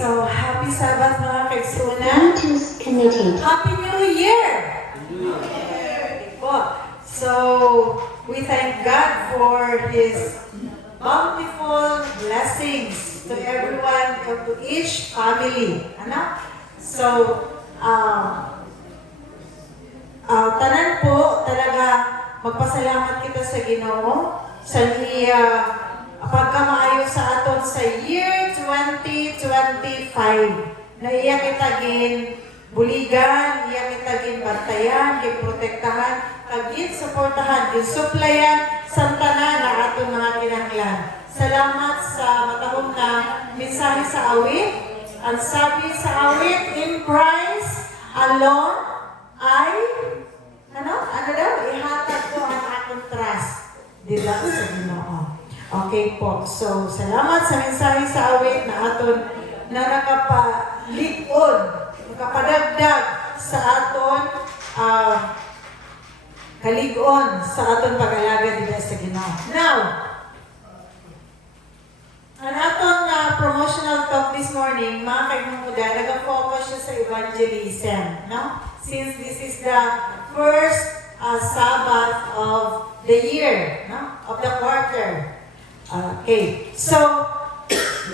so happy Sabbath mga kaigsunan. Bluetooth connected. Happy New Year! So, we thank God for His bountiful blessings to everyone, to each family. Ano? So, tanan po talaga magpasalamat kita sa Ginoo sa iya pagkamaayo sa aton sa year 2025 na iya kita gin buligan, iya kita gin bantayan, gin protektahan, gin suportahan, gin suplayan sa tanan na aton mga kinahanglan. Salamat sa matahong na mensahe sa awit. Ang sabi sa awit, in Christ alone ay ano daw? Ihatag ko ang akong trust. Dila sa Ginoo. Okay po. So, salamat sa mensahe sa awit na aton na nakapalikod, nakapadagdag sa aton kaligon sa aton pag-alaga dila sa Ginoo. Now, ang atong promotional talk this morning, mga kaibigan, nag-focus siya sa evangelism, no? Since this is the first Sabbath of the year, no? Of the quarter. Okay. So,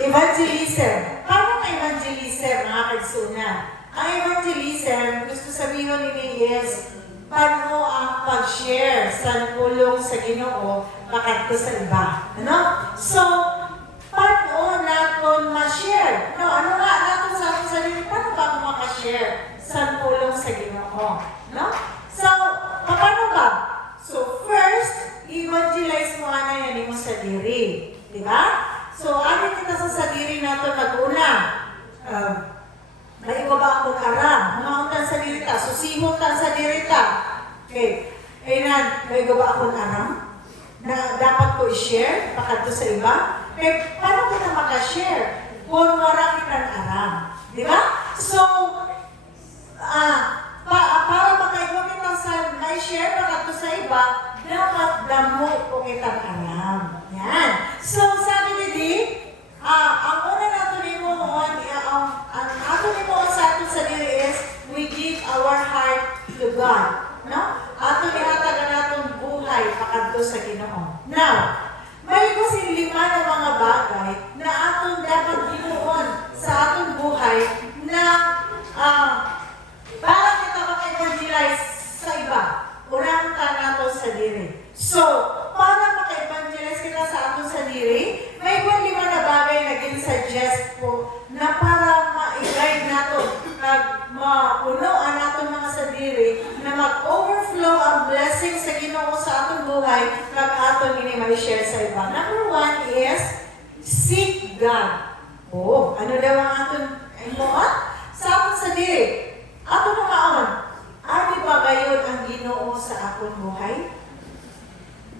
evangelism. Paano ang evangelism, mga kaigsunan? Ang evangelism, gusto sabihin nini is, paano ang pag-share sa pulong sa Ginoo makadto sa iba. Ano? So, paano natin ma-share? No, ano nga natin sa ating sarili? Paano ba ako makashare sa pulong sa Ginoo? No? So, paano ba? So, first, evangelize mo na yan mo sa diri. Di ba? So, ano kita sa diri natin mag-una? May iba ba akong aram? Mauntan sa dirita. Susihon tan sa dirita. Okay. Ayun, may iba ba akong aram? Na dapat ko i-share pakadto sa iba? Eh, paano kita makashare kung wala kitang aram? Di ba? So, para makaiwa kita sa may-share pakadto sa iba, dapat damo ko kitang aram. Yan. So, sabi ni ang una nato ni mo, ang ato ni mo sa ato sa diri is, we give our heart to God. No? Ato ni hatagan natong buhay pakadto sa Ginoo. Now, may kasi 5 na mga bagay na aton dapat ginuon sa atong buhay na para kita maka-evangelize sa iba. Unang nato sa diri. So, para maka-evangelize kita sa aton sa diri, may 5 na bagay na gin-suggest po na para ma-guide nato, mapunuan nato mga sa diri, na mag-overflow ang blessing sa Ginoo sa atong buhay, kag aton ini ma-share sa iba. Number 1 is, seek God. Oh, ano daw ang aton imuon? Sa aton sa diri. Aton na maon. Ano ba gayon ang Ginoo sa akong buhay?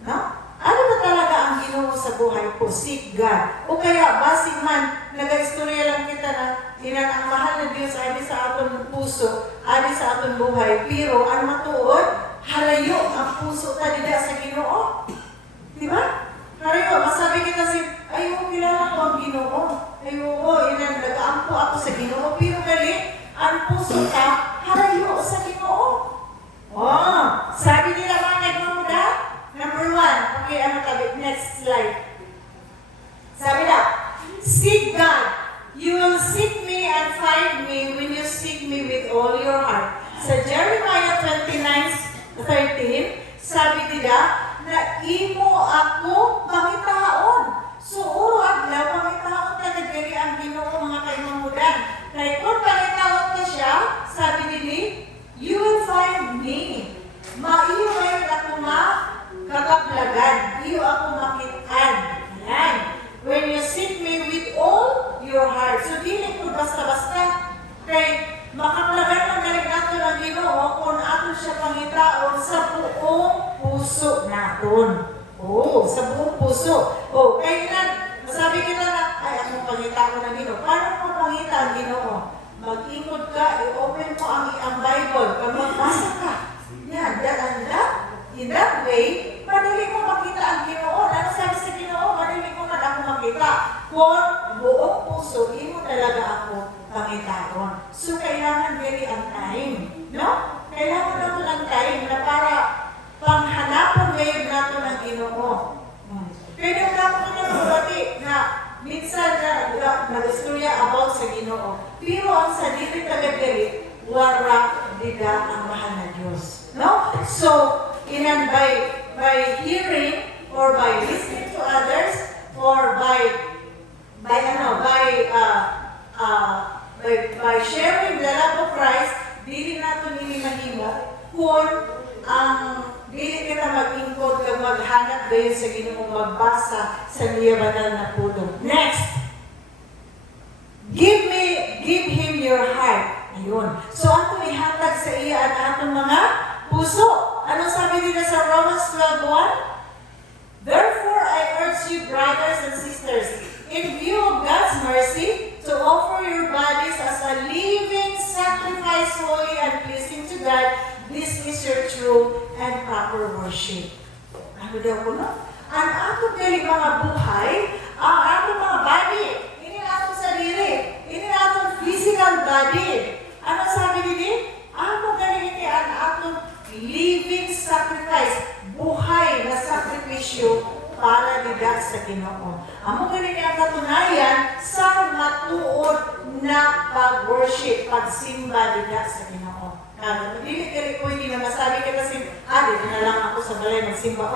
No? Ano ba talaga ang Ginoo sa buhay ko? Seek God. O kaya, basig man, nag-istorya lang kita na inan ang mahal na Diyos ay sa aton puso, ay sa aton buhay. Pero, ang matuod, halayo ang puso ta dida sa Ginoo. Di ba? Halayo, masabi kita ayaw, kilala ko ang Ginoo. Ayaw, inan, nag-aampo ako sa Ginoo. Pero gali, ang puso ta, halayo sa Ginoo. Oh, sabi nila mga nagmamuda, number 1, okay, next slide. Sabi na, seek God. You will seek me and find me when you seek me with all your heart. Sa Jeremiah 29:13, sabi nila, na imo ako pangitaon. So, adlaw, pangitaon ka nagdali ang Ginoo mga kaimamudan. Kaya kung pangitaon ka siya, sabi nila, you will find me. Maiyo ngayon ako kakaplagan. Iyo ako makitaan. Yan. When you seek me with all your heart. So, dili ko basta-basta. Kaya, makaplagan ng galing nato ng Ginoo kung ato siya pangitaon sa buong puso naton. Oh, sa buong puso. Oh, kaya na, masabi kita na, ay, akong pangitaon ng Ginoo. Paano mo pangita ang Ginoo? Mag-ingod ka, i-open mo ang Bible, pag magbasa ka. Yan, in that way, madali mo makita ang Ginoo. Ano sabi sa Ginoo? Madali mo man ako makita. Kung buong puso, imo talaga talaga ako pangitaon. So, kailangan very ang time. No? Kailangan naman ang time na para panghanapan ngayon nato ng Ginoo. Pero naman na mabati na minsan na nag-istorya about sa Ginoo. Pero ang sa dili tagad-dili, wara dida ang mahal na Diyos. No? So, by hearing or by listening to others or by sharing the love of Christ, dili nato nini mahimo kung ang dili kita mag-ingkod kag maghanap dayon sa Ginoo magbasa sa niya banal na pulong. Next, give him your heart. Ayun. So ato ihatag sa iya ang atong mga puso. Ano sabi nila sa Romans 12:1? Therefore, I urge you, brothers and sisters, in view of God's mercy, to offer your bodies as a living sacrifice, holy and pleasing to God. This is your true and proper worship. Ano daw ko, no? Ang atong dili mga buhay, ang atong mga body, ini atong sarili, ini atong physical body. Ano sabi nila? Ako ganito ang atong living sacrifice, buhay na sakripisyo para diga sa Ginoo. Amo ganito ang katunayan sa matuod na pag-worship, pagsimba diga sa Ginoo. Dili ko hindi na masabi ka kasi, dito na lang ako sa balay magsimba.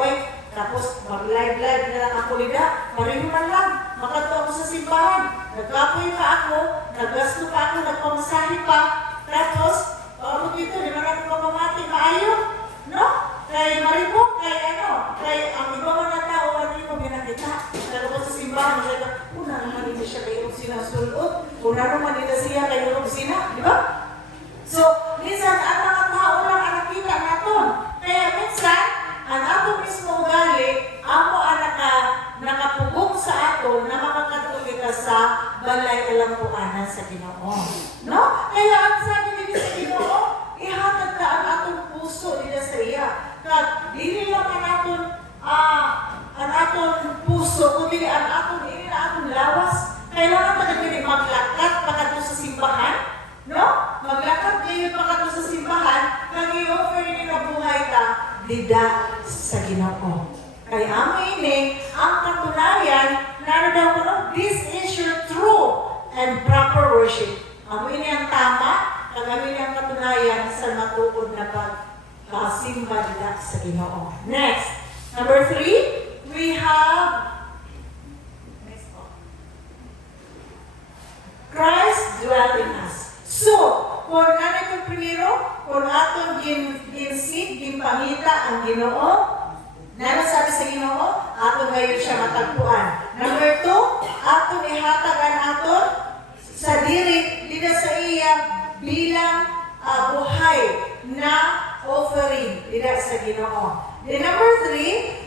Tapos mag-live na lang ako nila. Pareho man lang, makato ako sa simbahan. Nagkapoy pa ako, naggasto pa ako, nagpamasahe pa. Tapos, ano dito, di ba natin pamamati maayo? No? Kay maribok, kay ang iba man na tao, ano yung binakita. Pero sa simbahan, una naman nila siya kayo sinasulot, una naman nila siya kayo sina, di ba? So, minsan, ang mga tao lang ang nakita natin. Kaya minsan, ang ato mismo ugali, amo ang nakapugong sa ato na makakatuloy ka sa balay alampuanan sa Ginoo. No? Kaya ang sabi nila sa Ginoo, ihatag ka ang atong puso nila sa iya. Kag dili lang ang atong puso, kundi ang atong lawas. Kailangan talaga maglakat pagkato sa simbahan. No? Maglakad kayo pagkato sa simbahan, kag i-offer nila buhay ka, dida sa Ginoo. Kaya ang ini, ang katunayan, daw ko, this is your true and proper worship. Ang ini ang tama, kag ang ini ang katunayan sa matuod na pagsimba dida sa Ginoo. Next, number 3, we have Christ dwelling us. So, kung ano itong primero, kung atong ginsid, ginpangita ang Ginoo, nano sabi sa Ginoo, atong ngayon siya matagpuan. Number 2, atong ihatagan aton sa diri, dito sa iya, bilang buhay na offering dito sa Ginoo. Then number 3,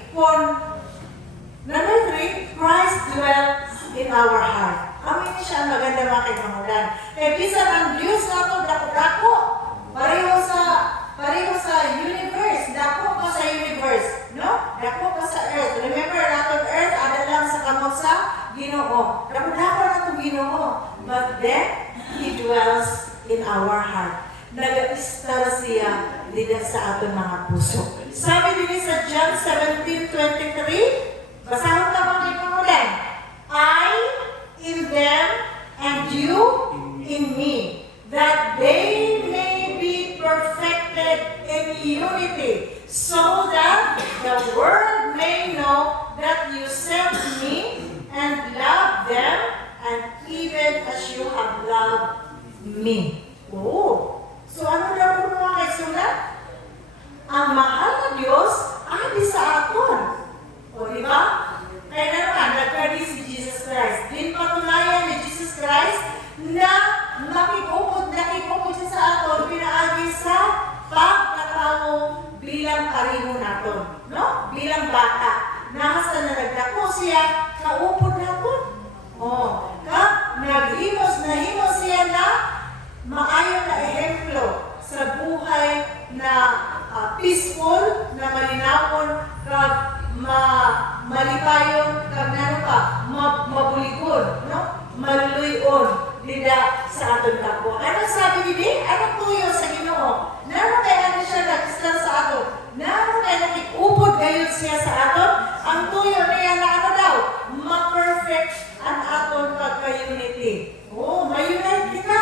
Christ dwells in our heart. Amin siya ang maganda mga kaibigan. Kaya bisan ang Diyos nato dako-dako, pareho sa universe, dako pa sa universe, no? Dako pa sa earth. Remember nato earth ada lang sa kamot sa Ginoo. Dako-dako nato Ginoo. But then He dwells in our heart. Nag-istar siya dito sa ating mga puso. Sabi din sa John 17:23, basahon ka mga kaibigan. I in them and you in me, that they may be perfected in unity, so that the world may know that you sent me and love them, and even as you have loved me. Oh, so ano daw po mga kaisulat? Ang mahal na Diyos ay sa aton. O diba? Kaya naman, nagkari si Jesus Christ. Dinpatunayan ni Jesus Christ na nakikupod siya sa aton, pinaagi sa pagkatao bilang kariho naton. No? Bilang bata. Nahasa na nagdako siya, kaupod naton. Oh, naghimos siya na maayon na ehemplo sa buhay na peaceful, na malinawon, malipayon, mabuligon, no? Maluyon, sa aton kapwa. Ano sabi ni Ano tuyo sa Ginoo? Nano kay ano siya nag-stand sa aton? Nano kay nakikupod gayud siya sa aton? Ang tuyo niya na ano daw? Ma-perfect ang aton pagka-unity. Oh, ma-unite kita.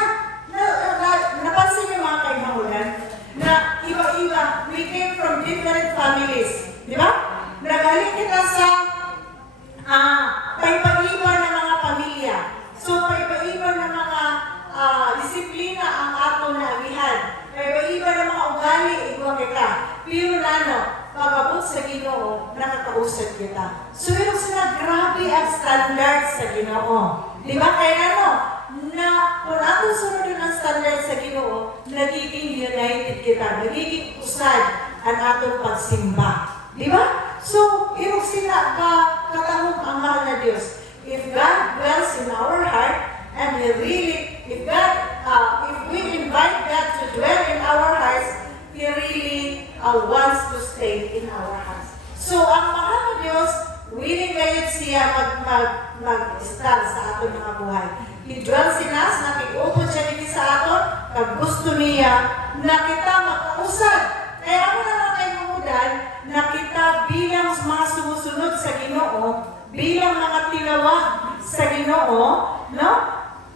Napansin niyo mga kaibigan na iba-iba, we came from different families. Di ba? Nagaling kita sa paiba-iba na mga pamilya. So, paiba-iba na mga disiplina ang ato na agihan. Paiba-iba na mga ugali, igwa kita. Pero nano, pag-abot sa Ginoo, nakakausad kita. So, yung sila, grabe ang standard sa Ginoo. Di ba? Kaya ano, na kung ato sunod ang standard sa Ginoo, nagiging united kita, nagiging usad ang atong pagsimba. Di ba? So, yung sila katahog ang mahal na Diyos. If God dwells in our heart, and if we invite God to dwell in our hearts, He really wants to stay in our hearts. So, ang mahal na Diyos, willing gayud siya mag-stand sa aton mga buhay. He dwells in us, nakikupod siya din sa aton, kag gusto niya na kita makausad. Kaya ako naman kay Mudan, na kita bilang mga sumusunod sa Ginoo, bilang mga tinawag sa Ginoo, no?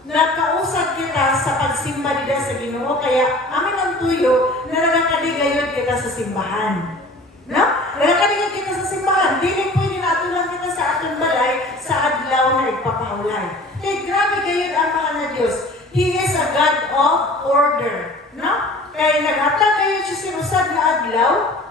Nakausad kita sa pagsimba nila sa Ginoo, kaya amin ang tuyo na nagkakaligayon kita sa simbahan. No? Nagkakaligayon kita sa simbahan. Dili pwede nato lang kita sa atong balay sa adlaw na ipapahulay. Kaya grabe gayon ang mahal na Diyos. He is a God of order. No? Kaya naghatag kayo siya sinusad na adlaw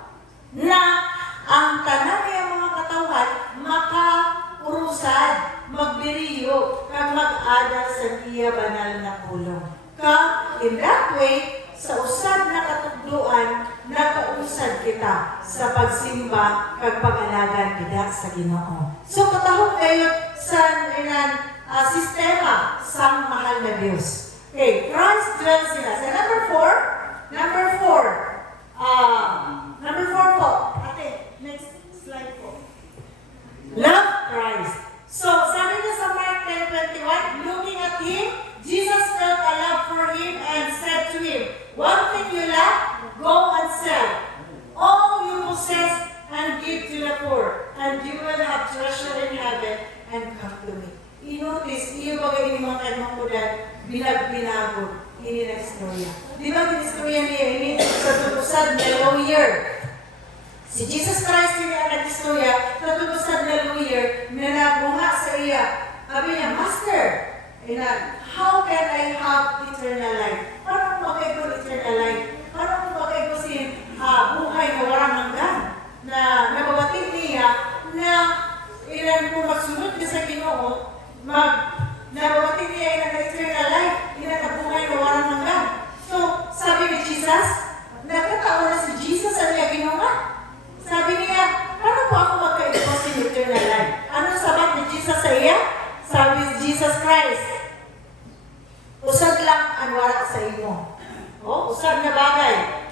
na ang tanan niya mga katawhan makaurusad, magbiriyo, kag mag-adal sa iya banal na pulong. Kag in that way, sa usad na katugduan, nakausad kita sa pagsimba kag pag-alagan kita sa Ginoo. So katahog kayo sa sistema sang mahal na Diyos. Okay, Christ dwells in us. And number four po. Ate, next slide po. Love Christ. So, sabi niya sa Mark 10:21, looking at Him, Jesus felt a love for Him and said to Him, one thing you lack, go and sell all you possess and give to the poor, and you will have treasure in heaven, and come to me. I-notice, iyo bagay ni mga kaimakudan, bilag-bilagod, ini na istorya. Di ba kinistorya niya ini sa tutusan na lawyer? Si Jesus Christ niya ang nag-istorya, sa tutusan na lawyer, na naguha sa iya. Sabi niya, Master, how can I have eternal life? Paano kung bagay ko eternal life? Paano kung bagay ko si buhay na warang hanggan? Na nababatid niya na ilan kung magsunod ka sa Ginoo, nababatid niya ilan na eternal life, ilan na buhay na warang hanggan. So, sabi ni Jesus, nagkataon na si Jesus ang niya ginawa. Sabi niya, paano po ako magkaiba sa eternal life? Ano sabat ni Jesus sa iya? Sabi ni Jesus Christ, usad lang ang wala sa imo. Usad na bagay.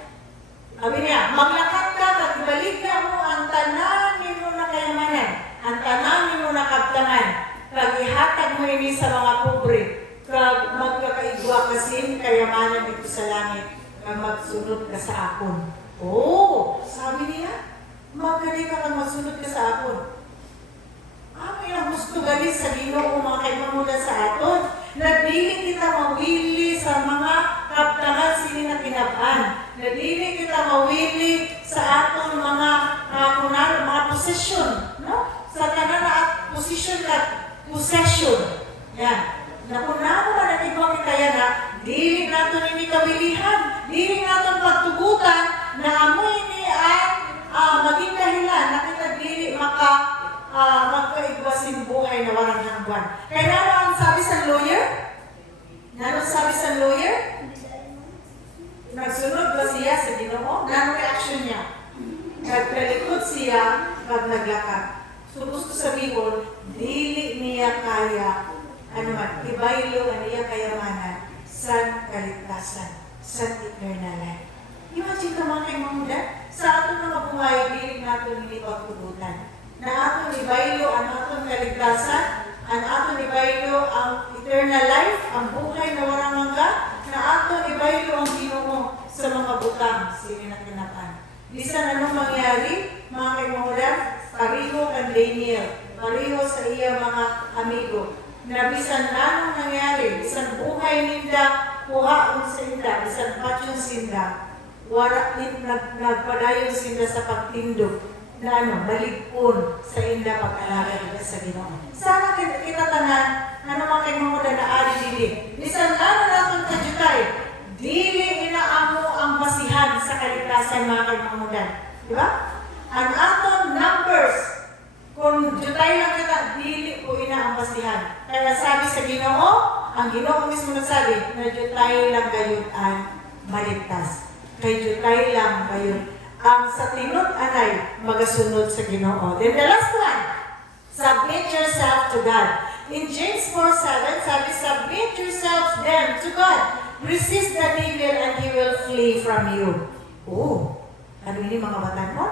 Sabi niya, maglakad ka, kag ibalik na mo ang tanan nimo na kayamanan, ang tanan nimo na kabtangan, kag ihatag mo ini sa mga pobre, kag magkakaigwa kasin kayamanan dito sa langit, kag magsunod ka sa akon. Sabi niya, magkali ka kag magsunod ka sa akon. Ano yung gusto galit sa Ginoo mga kaimamulan sa aton? Nagdili kita mawili sa mga kaptangan sini na kinabaan. Nagdili kita mawili sa aton mga mga possession. No? Sa tanan na possession. Yan. Nakunawa na nanigwa kita yan ha. Dili nato nini kabilihan. Dili nato pagtugutan na amoy ni ang maging dahilan na kita dili magkaigwasin buhay na walang hanggan. Kaya ano ang sabi sa lawyer? Ano sabi sa lawyer? Nagsunod ba siya sa Ginoo? Ano reaction niya? Nagkalikod siya pag naglakad. So gusto sabihin, dili niya kaya ibaylo ang niya kayamanan sa kaligtasan, sa eternal life. Imagine ka mga kaimamulan, sa ato mga buhay, dili nato hindi pagtugutan. Na ato ibaylo ang atong kaligtasan, ang ato ibaylo ang eternal life, ang buhay na walang hanggan. Bisan anong mangyari, mga kaibigan, pariho kang Daniel, pariho sa iya mga amigo, na bisan anong nangyari, bisan buhay ninda, kuhaon sa inda, bisan patyon sinda, wala din nagpadayon sinda sa pagtindog, na baligpon sa inda pag-alaga nila sa Ginoo. Sana kita tanan, mga kaibigan na ari dili. Bisan ano naton kadjutay, dili inaamo ang basihan sa kalikasan mga kaibigan. Di ba? Ang aton numbers, kung jutay lang kita, dili ko ina ang basihan. Kaya sabi sa Ginoo, ang Ginoo mismo nagsabi, na jutay lang gayon ang maligtas. Kay jutay lang gayon ang sa tinut anay magasunod sa Ginoo. Then the last one, submit yourself to God. In James 4:7, sabi, submit yourselves then to God. Resist the devil and he will flee from you. Oh, ano ini mga batan mo?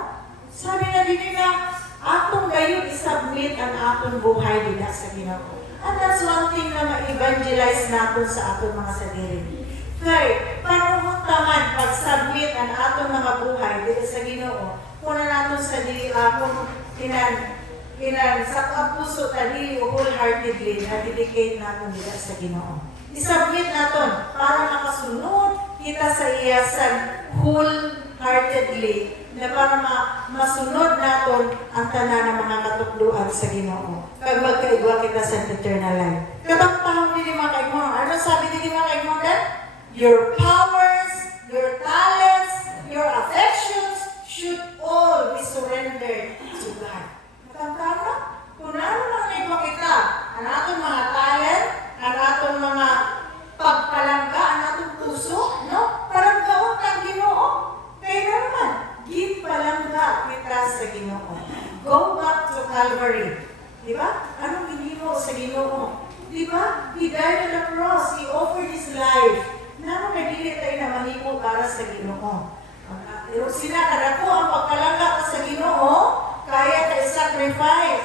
Sabi na din na, atong gayon isubmit ang atong buhay dila sa Ginoo. And that's one thing na ma-evangelize natin sa atong mga sarili. Kaya, panunod naman pag-submit ang atong mga buhay dito sa Ginoo, kuna natin sa kung sa puso na dili wholeheartedly na dedicate natin dito sa Ginoo. I-submit natin para makasunod kita sa iya sa wholeheartedly na para masunod natin ang tanan ng mga katukduan sa Ginoo. Kag magkaigwa kita sa eternal life. Katapang din mga kaibigan. Ano sabi din mga kaibigan? Your powers, your talents, your affections should all be surrendered to God. Nakakara? Kung ano lang nagwa kita, ang atong mga talent, ang atong mga pagpalangga, ang atong puso, no? Palanggaon kang Ginoo. Kaya naman, ginpalangga kita sa Ginoo. Go back to Calvary. Di ba? Anong ginoo sa Ginoo? Di ba? He died on the cross. He offered His life. Naman nagili tayo na mahimo para sa Ginoo. Sila kadako ang pagkalangga sa Ginoo, kaya tayo sacrifice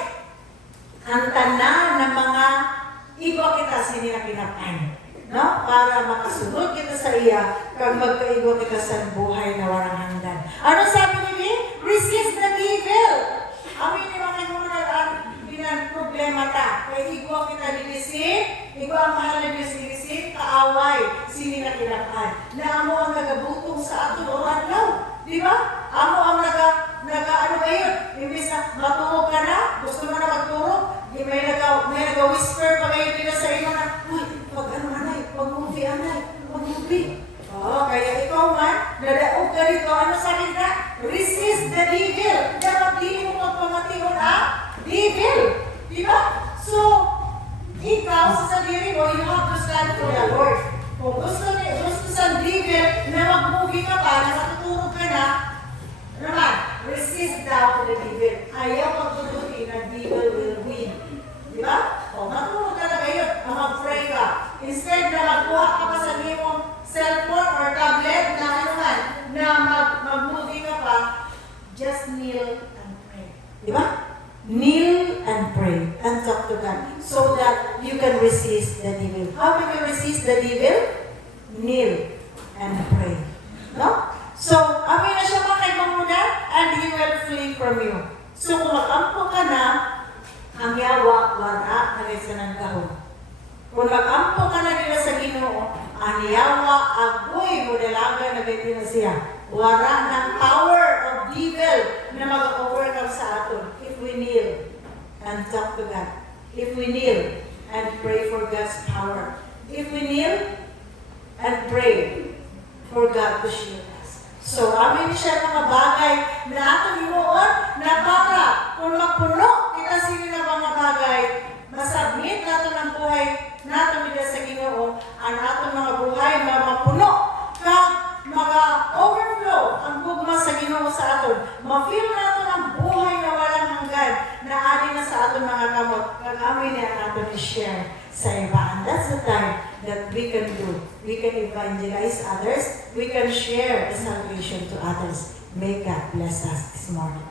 ang tanan ng mga igwa kita sininakinapay. No? Para makasunod kita sa iya, kag magkaigwa kita sa buhay na walang hanggan. Ano sabi ni? Resist the devil. Amin ni mga kaibigan, binan problema ta. Kaya igwa kita lilisip, igwa ang mahal na Diyos lilisip, kaaway, sininakinapay. Na amo ang nagabutong sa ato o adlaw. Di ba? Amo ang ano ba yun? Imbis na matulog ka na, gusto mo na magtulog, may nag-whisper pa kayo dito sa iyo na, uy, mag-movie, mag-movie. Oh, kaya ikaw man, nadaog ka dito, ano sabi na? Resist the devil. Dapat di mo magpamatingon devil. Di ba? So, ikaw sa sarili mo, you have to stand for the Lord. Kung gusto sa devil na mag-movie ka pa, na matutulog ka na, naman, resist daw to the devil. Ayaw magtutuloy na devil will win. Di ba? O, matulog ka na ngayon, mag-pray ka. Instead na magkuha ka pa sa iyong cellphone or tablet na ano man, na mag-movie ka pa, just kneel and pray. Di ba? Kneel and pray and talk to God so that you can resist the devil. How can you resist the devil? Kneel and pray. No? So, amin na siya mga kaibigan, and he will flee from you. So, kung mag-ampo ka na, ang yawa, wala na rin sa nangkahon. Kung mag-ampo ka na nila sa Ginoo, ang yawa, agoy, modelaga na ganyan na siya. Wala ng power of devil na mag-overcome sa aton if we kneel and talk to God. If we kneel and pray for God's power. If we kneel and pray for God to shield us. So, amin siya mga bagay na atong himuon na para kung magpuno kita sila ng mga bagay, masubmit nato ng buhay nato nila sa Ginoo, ang atong mga buhay mapuno kag mga-overflow ang gugma sa Ginoo sa aton. Ma-feel nato ang buhay na walang hanggan na ani na sa aton mga kamot. Kag amin na nato i-share sa iba. And that's the time that we can do. We can evangelize others. We can share the salvation to others. May God bless us this morning.